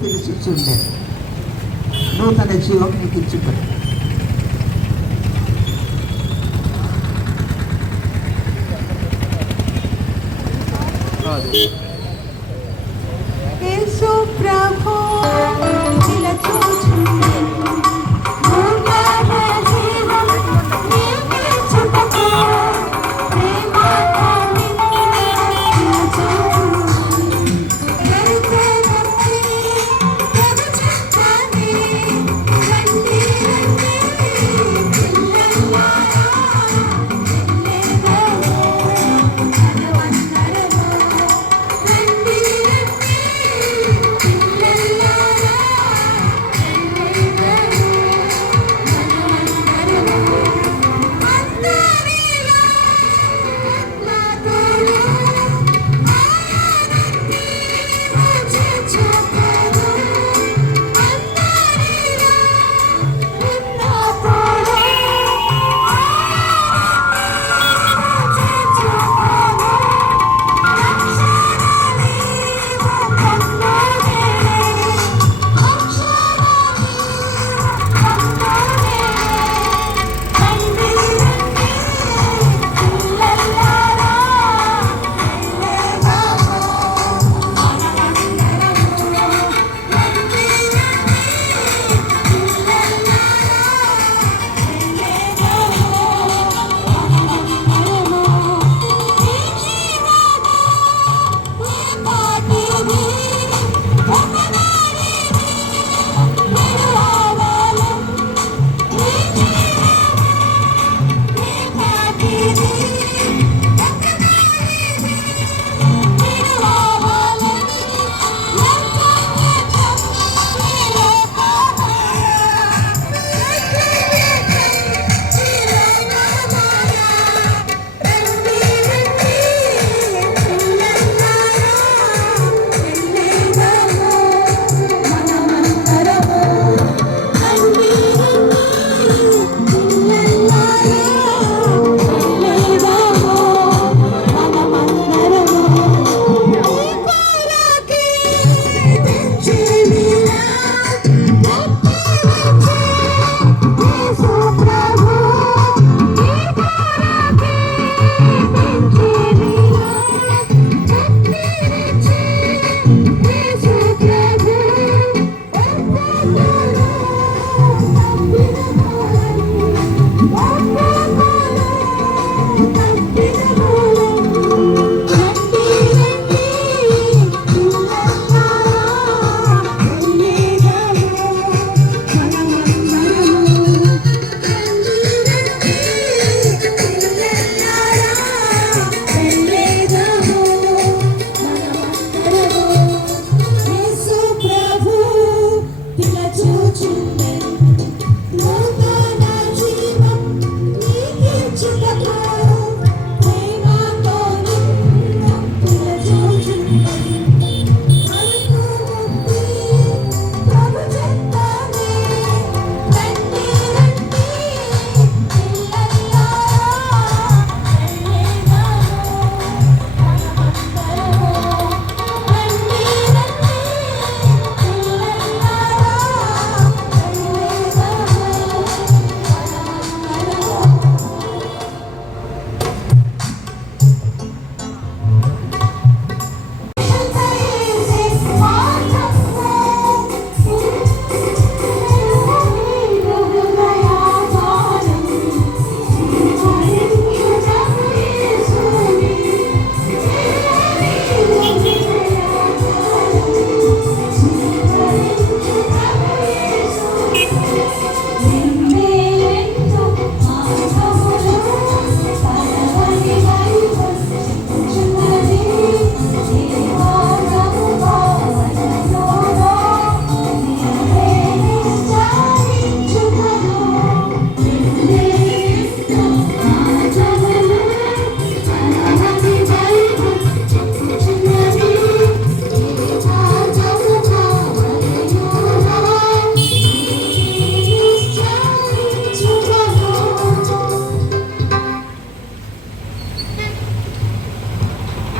పిలుచుచుండే నూతన జీవం నీకు ఇచ్చుకొని యేసు ప్రభు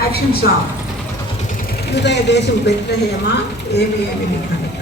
యాక్షన్ సాంగ్ హృదయ దేశం బెత్లెహేమ ఏమి ఏమి నీ ఘనత.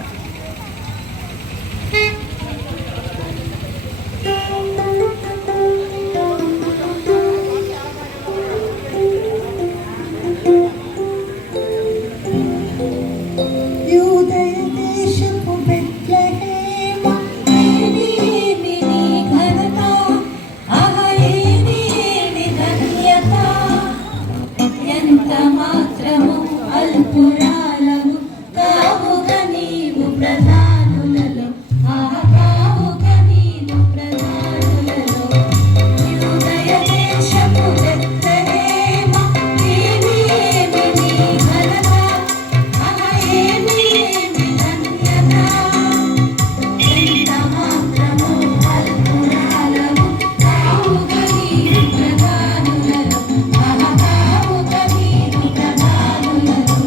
ప్రధానులలో ఆహాకావుక నీవు ప్రధానులలో యూదయ దేశపు బెత్లెహేమ ఏమి ఏమి నీ ఘనత ఏమి ఏమి ధన్యత ఎంత మాత్రము అల్పురాలము కావుక నీవు ప్రధానులలో ఆహాకావుక నీవు ప్రధానులలో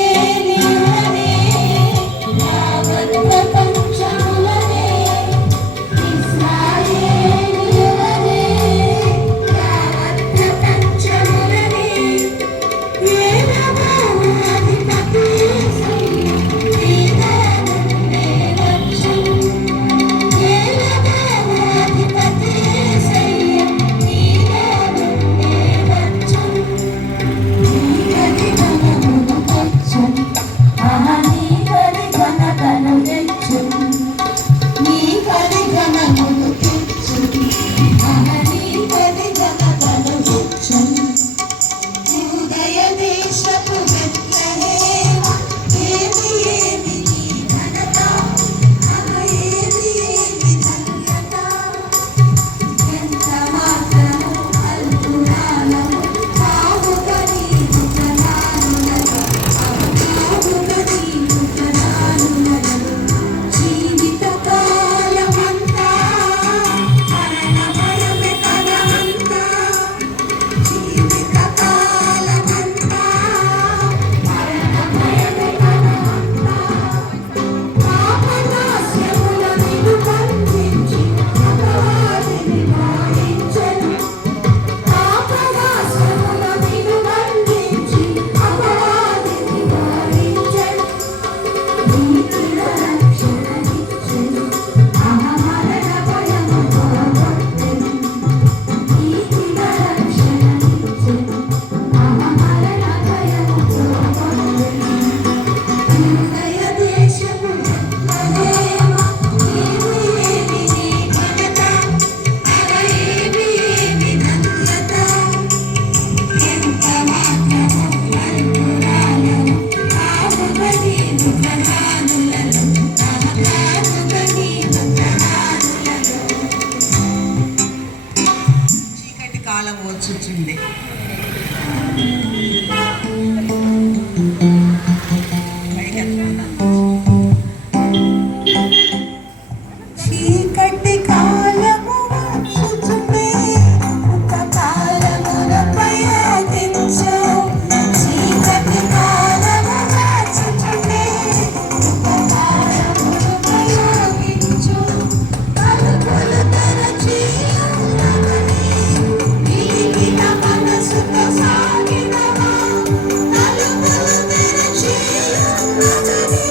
ఇశ్రాయేలీయులనే యావత్ ప్రపంచములనే ఇశ్రాయేలీయులనే యావత్ ప్రపంచములనే ఏలవాధిపతి నీదనుండే వచ్చును ఏలవాధిపతి నీదనుండే వచ్చును నీకది ఘనమును తెచ్చును నీకది ఘనతను తెచ్చును నీకది ఘనమును తెచ్చును నీకది ఘనతను తెచ్చును యూదయ దేశపు బెత్లెహేమ ఏమి ఏమి నీ ఘనత ఏమి ఏమి ధన్యత ఎంత మాత్రము అల్పురాలము కావుక నీవు ప్రధానులలో కావుక నీవు ప్రధానులలో జీవితకాలమంతా మరణభయమే కలమంతా జీవితకాలమంతా మరణభయమే కలమంతా పాపనాశముల నిన్ను బంధించి అపవాదిని వాయించెను పాపనాశముల నిన్ను బంధించి అపవాదిని వాయించెను నీతిల రక్షణనిచ్చెను మరణ భయము పోగొట్టెను నీతిల రక్షణనిచ్చెను మరణ భయము పోగొట్టెను యూదయ దేశపు బెత్లెహేమ ఏమి ఏమి నీ ఘనత ఏమి ఏమి ధన్యత ఎంత మాత్రము అల్పురాలము కావుక నీవు ప్రధానులలో కావుక నీవు ప్రధానులలో చీకటి కాలం వచ్చుచుంది. చీకటి కాలము వచ్చుచుంది ఒక కాలమున ప్రయత్నించు చీకటి కాలము వచ్చుచుంది ఒక కాలమున ప్రయోగించు తలుపులు తెరచి ఉన్నవని విరిగిన మనసుతో సాగినవా తలుపులు తెరచి ఉన్నవని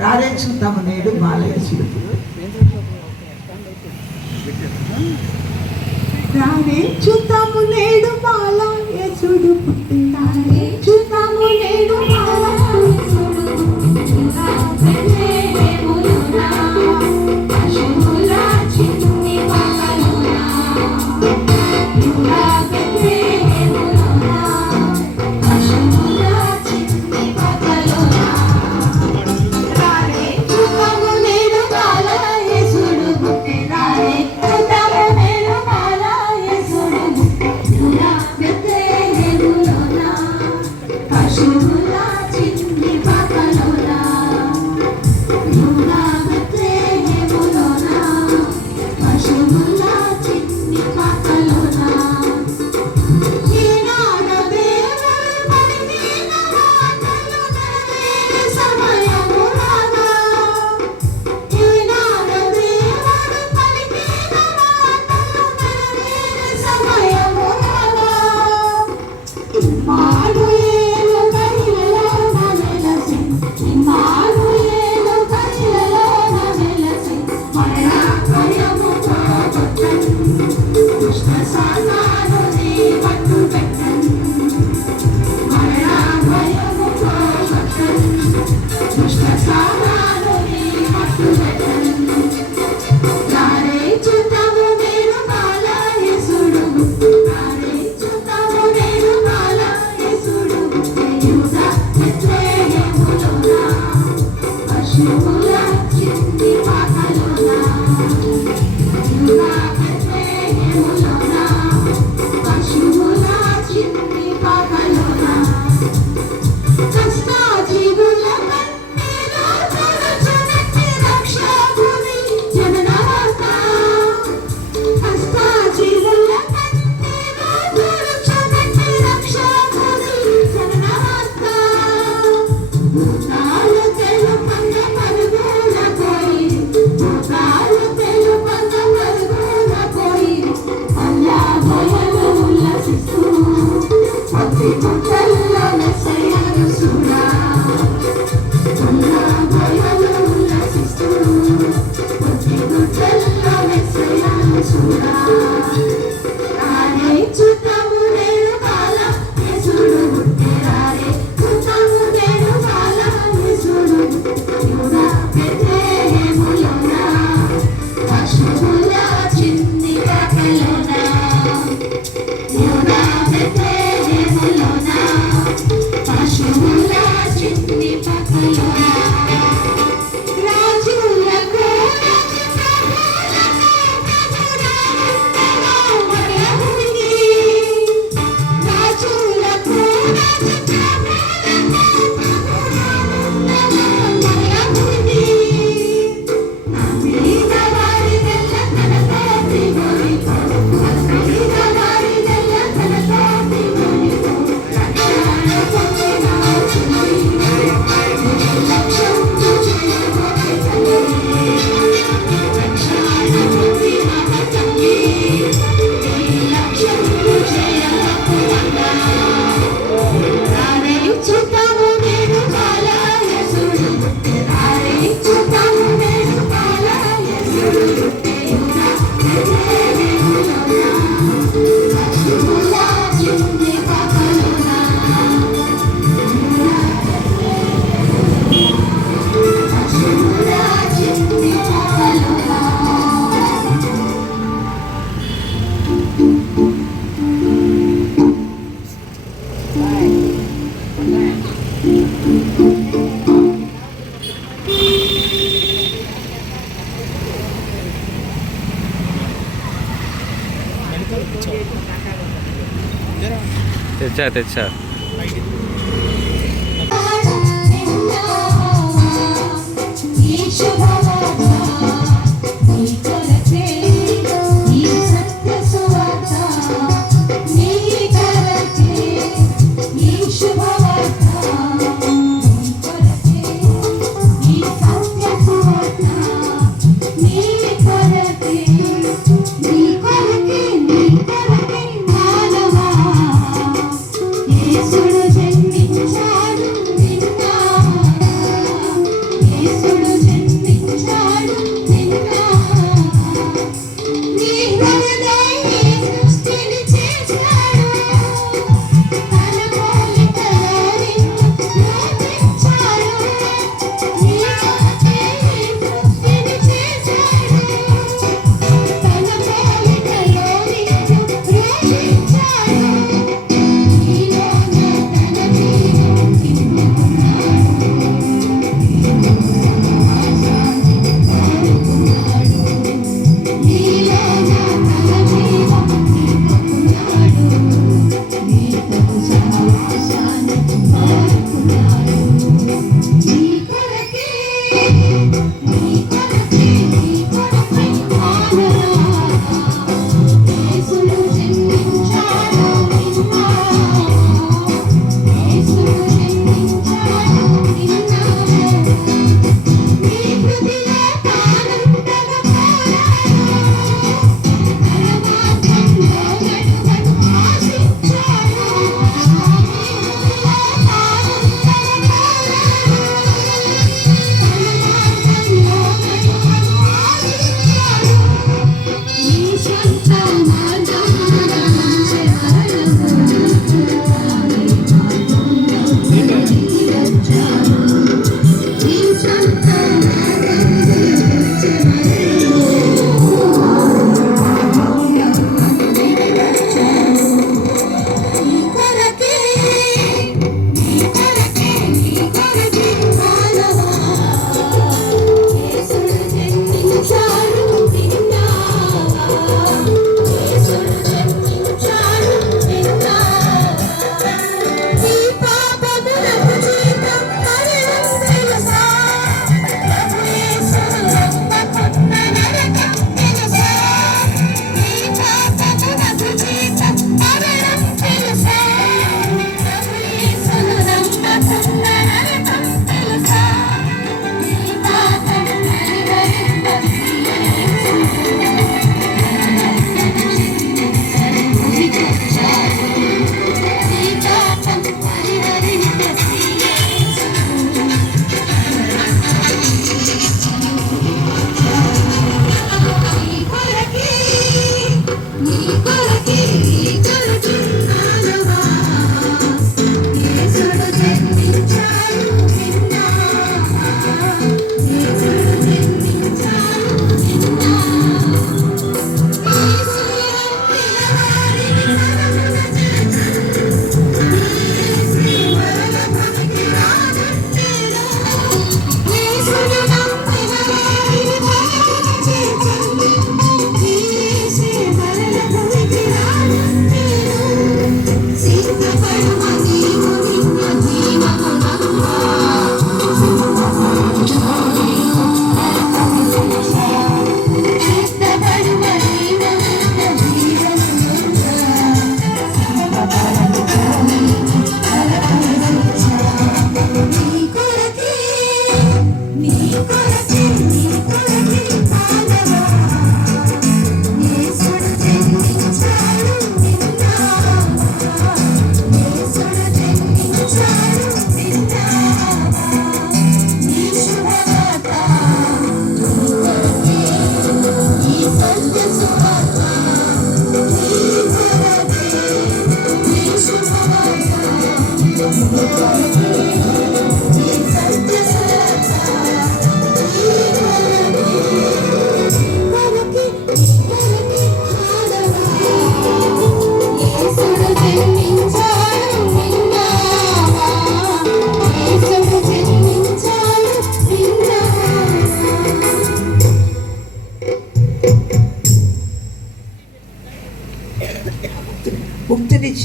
రారే చూద్దాము నేడు బాలయేసుడు రారే చూద్దాము నేడు బాలయేసుడు పుట్టినారే చూద్దాము నేడు బాలయేసుడు పుట్టినారే బెత్లెహేములోన పశువుల చిన్ని పాకలోన యూదా బెత్లెహేములోన పశువుల చిన్ని పాకలోన రారే చూద్దాము నేడు బాలయేసుడు పుట్టినారే చూద్దాము నేడు బాలయేసుడు యూదా బెత్లెహేములోన పశువుల చిన్ని పాకలోన యూదా బెత్లెహేములోన పశువుల చిన్ని పాకలోన ఈనాడు దేవుడు పలికిన మాటలు నెరవేరే సమయము రాగా ఈనాడు దేవుడు పలికిన మాటలు నెరవేరే సమయము రాగా ఇమ్మానుయేలు కైలలోన వెలసి ఇమ్మానుయేలు కైలలోన వెలసి మరణ భయము పోగొట్టను దుష్ట సాతానుని పట్టుబెట్టను మరణ భయము పోగొట్టను దుష్ట సాతానుని పట్టుబెట్టను రారే చూద్దాము నేడు బాలయేసుడు రారే చూద్దాము నేడు బాలయేసుడు యూదా బెత్లెహేములోన పశువుల చిన్ని పాకలోన యూదా బెత్లెహేములోన పశువుల చిన్ని పాకలోన కష్టాజీవుల కన్నీరు తుడుచునట్టి రక్షకుని జననవార్త కష్టాజీవుల కన్నీరు తుడుచునట్టి రక్షకుని జననవార్త భూతాలు తెలుపంగ పరుగున పోయి భూతాలు తెలుపంగ పరుగున పోయి అల్లా భయలు ఉల్లసిస్తూ పత్తి గుట్టల్లో మెస్సయ్యను చూడా అల్లా భయలు ఉల్లసిస్తూ పత్తి గుట్టల్లో మెస్సయ్యను చూడా రారే చూద్దాము నేడు బాలయేసుడు పుట్టినారే చూద్దాము నేడు బాలయేసుడు యూదా బెత్లెహేములోన పశువుల చిన్ని పాకలోన యూదా బెత్లెహేములోన పశువుల చిన్ని పాకలోన రాజులకు రాజు ప్రభువులకు ప్రభురాజుగా మరియమునికి రాజులకు రాజు ప్రభువులకు ప్రభురాజుగా మరియమునికి నమ్మిన వారినెల్ల తన తోటి గొరితో నమ్మిన వారినెల్ల తన తోటి గొరితో రక్షణ పొందిన చిన్ని నిర్లక్ష్యం చేయబోతే తల్లి రక్షణ పొందిన తల్లి నిర్లక్ష్యం చేయబోతుందా రారే చూద్దాము నేడు బాలయేసుడు రారే చూద్దాము నేడు బాలయేసుడు యూదా బెత్లెహేములోన పశువుల చిన్ని పాకలోన పశువుల చిన్ని పాకలోన తెచ్చా ఈ శుభవార్త నీ కొరకే ఈ సత్య సువార్త నీ కొరకే ఈ శుభవార్త నీ కొరకే ఈ సత్య సువార్త నీ కొరకే నీ కొరకే మానవా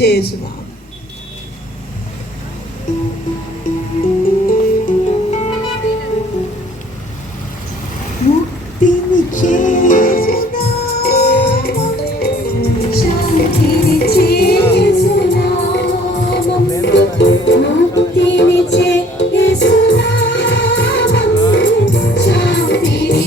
చేస్తున్నాం. ముక్తిని చేస్తున్నాం, శాంతిని చేస్తున్నాం, ముక్తిని చేస్తున్నాం, శాంతిని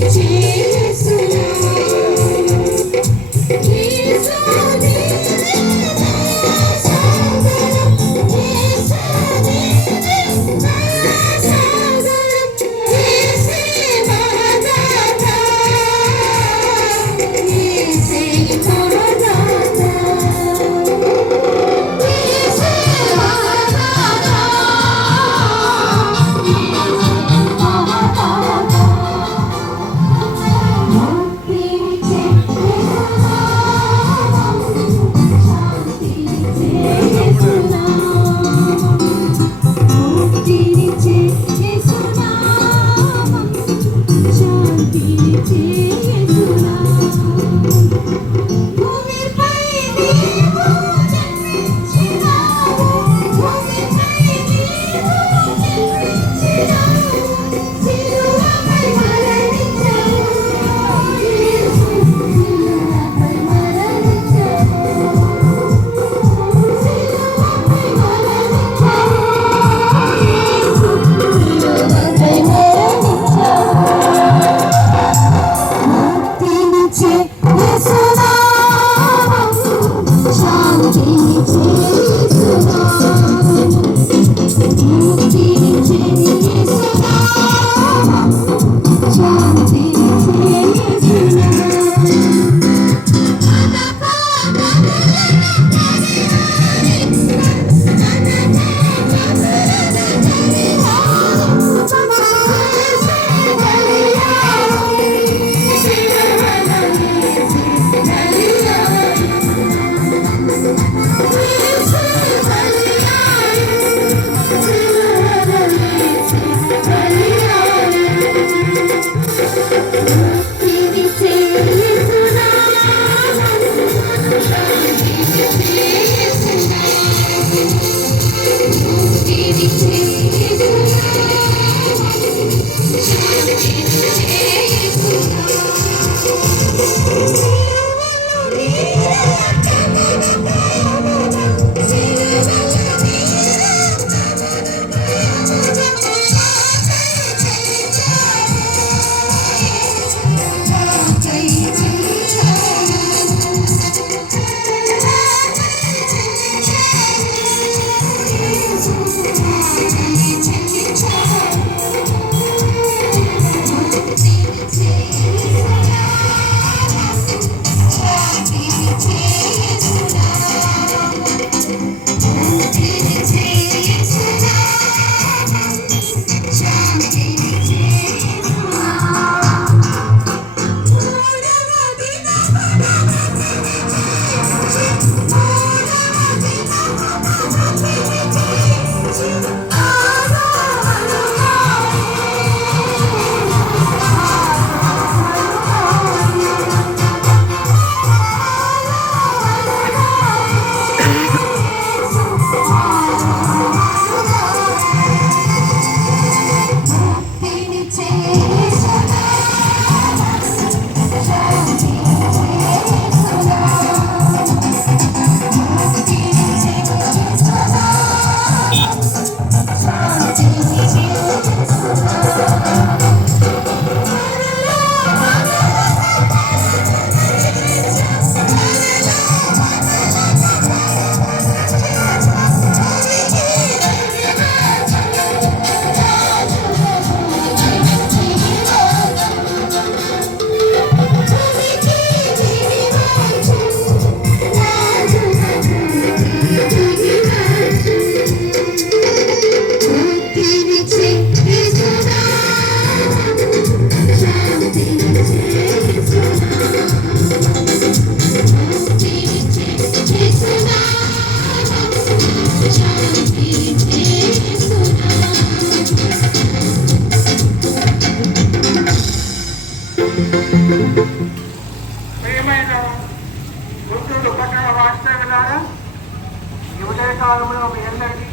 కాలంలో మీ అందరికీ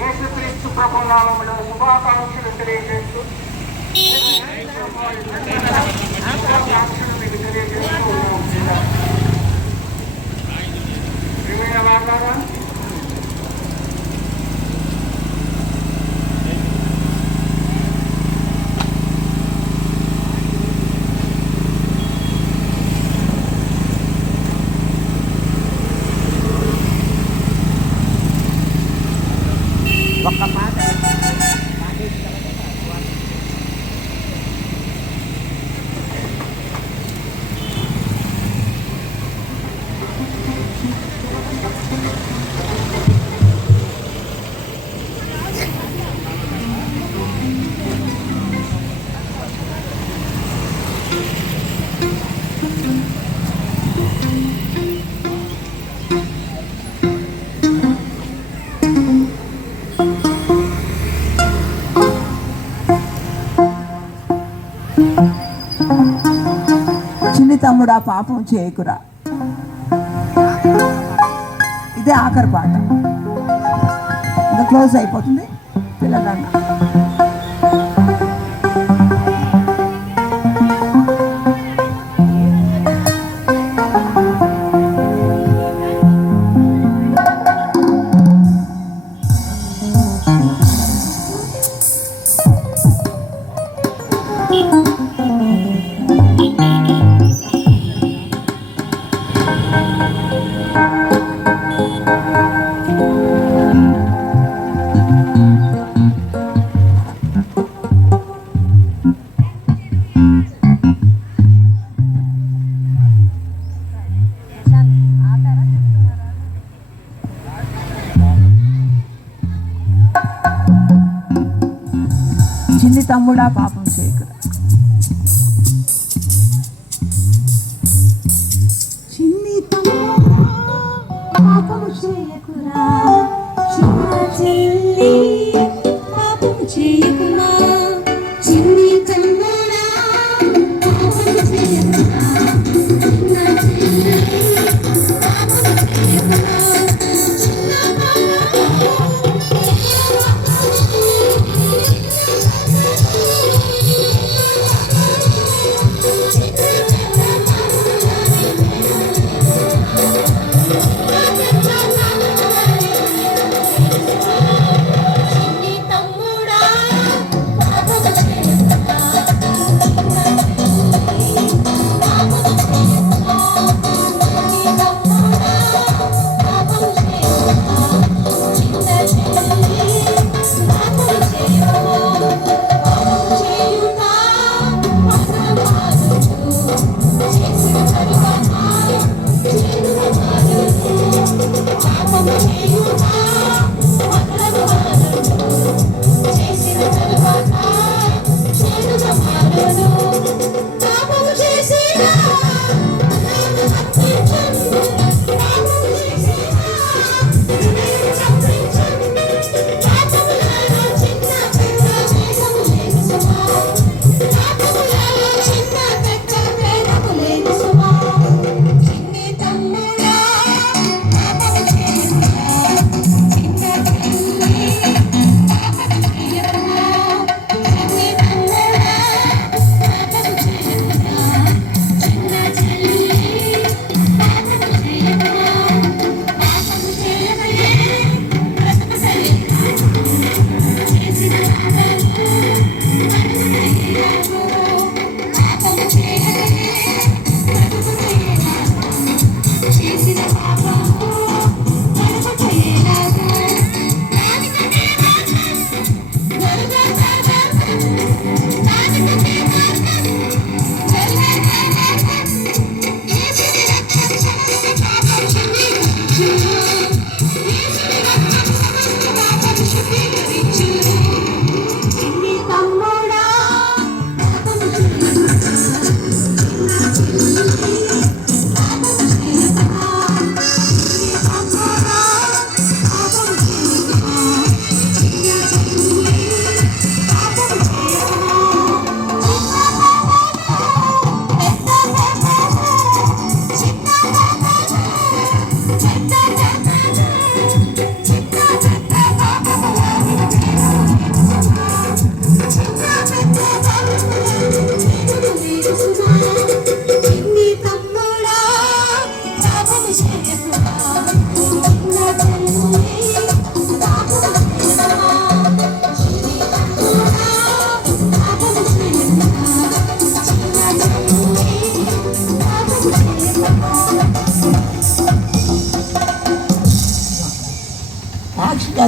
యేసుక్రీస్తు ప్రభు నామములో శుభాకాంక్షలు తెలియజేస్తూ శుభాకాంక్షలు మీకు తెలియజేస్తూ ఉన్నాం. ప్రియమైన వాగ్దానం ఒక్క మాట చిన్ని తమ్ముడా పాపం చేయకురా. ఇదే ఆఖరి పాట, ఇంకా క్లోజ్ అయిపోతుంది పిల్లలన్న. చిన్ని తమ్ముడా పాపం చేయకురా. చిన్ని తమ్ముడా పాపము చేయకురా, చిన్న చెల్లి పాపము చేయకురా. చిన్ని తమ్ముడా పాపము చేయకురా, చిన్న చెల్లి పాపము చేయకురా. చిన్న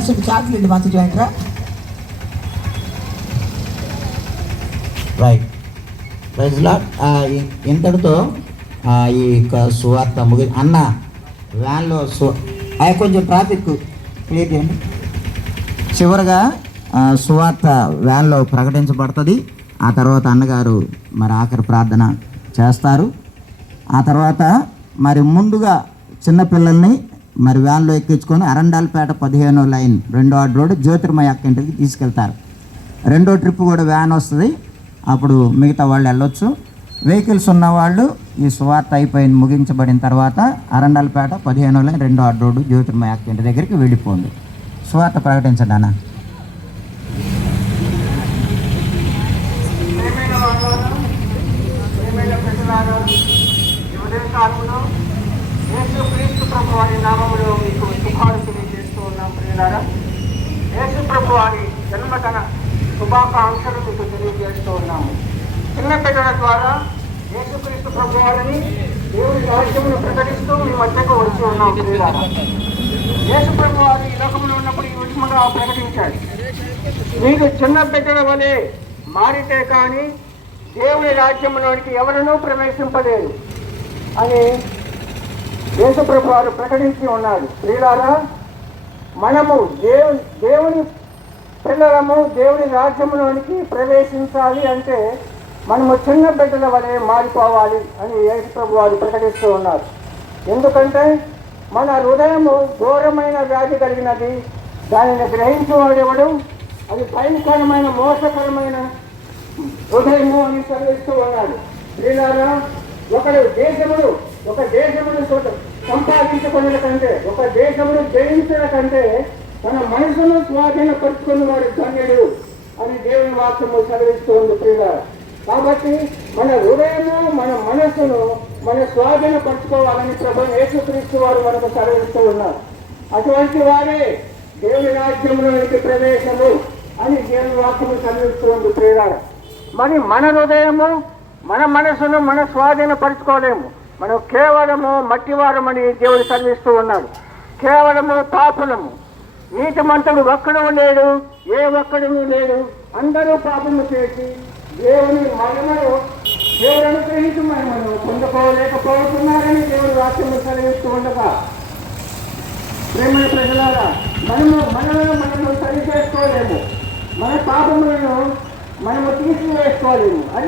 పాస్టర్ చాక్లెట్ పంచడానికి రైట్ ప్రైజ్ లార్డ్. ఇంతటితో ఈ యొక్క సువార్త అన్న వ్యాన్లో కొంచెం ట్రాఫిక్ క్లియర్ చేయండి. చివరిగా సువార్త వ్యాన్లో ప్రకటించబడుతుంది. ఆ తర్వాత అన్నగారు మరి ఆఖరి ప్రార్థన చేస్తారు. ఆ తర్వాత మరి ముందుగా చిన్నపిల్లల్ని మరి వ్యాన్లో ఎక్కించుకొని అరండాలపేట 15వ లైన్ 2వ వార్డు రోడ్ జ్యోతిర్మయ అక్క ఇంటికి తీసుకెళ్తారు. 2వ ట్రిప్ కూడా వ్యాన్ వస్తుంది. అప్పుడు మిగతా వాళ్ళు వెళ్ళొచ్చు. వెహికల్స్ ఉన్నవాళ్ళు ఈ సువార్త ముగించబడిన తర్వాత అరండాలపేట 15వ లైన్ 2వ వార్డు రోడ్డు జ్యోతిర్మయ అక్క ఇంటి దగ్గరికి వెళ్ళిపోండి. సువార్త ప్రకటించండి అన్న. ప్రియమైన వాళ్ళారా, ప్రియమైన ప్రజలారా, ఈ ఉదయకాలంలో యేసుక్రీస్తు ప్రభు వారి నామములో మీకు శుభాలు తెలియజేస్తూ ఉన్నాం. ప్రియులారా, యేసు ప్రభు వారి జన్మదిన శుభాకాంక్షలు మీకు తెలియజేస్తూ ఉన్నాము. చిన్న బిడ్డల ద్వారా యేసుక్రీస్తు ప్రభు వారిని దేవుని రాజ్యమును ప్రకటిస్తూ మీ మధ్యకు వచ్చి ఉన్నాం. ప్రియులారా, యేసు ప్రభు వారు ఈ లోకంలో ఉన్నప్పుడు ఈ విషయంగా ప్రకటించాడు, మీరు చిన్న బిడ్డల వలె మారితే కానీ దేవుని రాజ్యంలోనికి ఎవరినూ ప్రవేశింపలేదు అని యేసుప్రభు వారు ప్రకటించి ఉన్నారు. ప్రియులారా, మనము దేవుని పిల్లలము దేవుని రాజ్యంలోనికి ప్రవేశించాలి అంటే మనము చిన్న బిడ్డల వలె మారిపోవాలి అని యేసుప్రభు వారు ప్రకటిస్తూ ఉన్నారు. ఎందుకంటే మన హృదయము ఘోరమైన వ్యాధి కలిగినది, దానిని గ్రహించేవాడెవడు, అది భయంకరమైన మోసకరమైన హృదయము అని చదివిస్తూ ఉన్నాడు. ప్రియులారా, ఒక దేశమును సంపాదించుకునే కంటే, ఒక దేశమును జయించడం కంటే మన మనసును స్వాధీనపరుచుకున్న వాడు ధన్యుడు అని దేవుని వాక్యము చదివిస్తుంది. ప్రియులారా, కాబట్టి మన హృదయము మన మనస్సును మన స్వాధీనపరచుకోవాలని ప్రభు యేసుక్రీస్తు వారు మనకు చదివిస్తూ ఉన్నారు. అటువంటి వారే దేవుని రాజ్యంలోనికి ప్రవేశము అని దేవుని వాక్యము చదివిస్తుంది. ప్రియులారా, మరి మన హృదయము మన మనసును మన స్వాధీనపరచుకోలేము. మనం కేవలము మట్టివారమని దేవుడు చదివిస్తూ ఉన్నాడు. కేవలము పాపులము, నీతిమంతుడు ఒక్కడు లేడు, ఏ ఒక్కడు లేడు, అందరూ పాపము చేసి దేవుని మహిమను దేవుడు అనుగ్రహించి మహిమను పొందుకోలేకపోతున్నారని దేవుడు వాక్యము చదివిస్తూ ఉండగా, ప్రేమ ప్రజలారా, మనము సరి చేసుకోలేము, మన పాపములను మనము తీసివేసుకోలేము. అది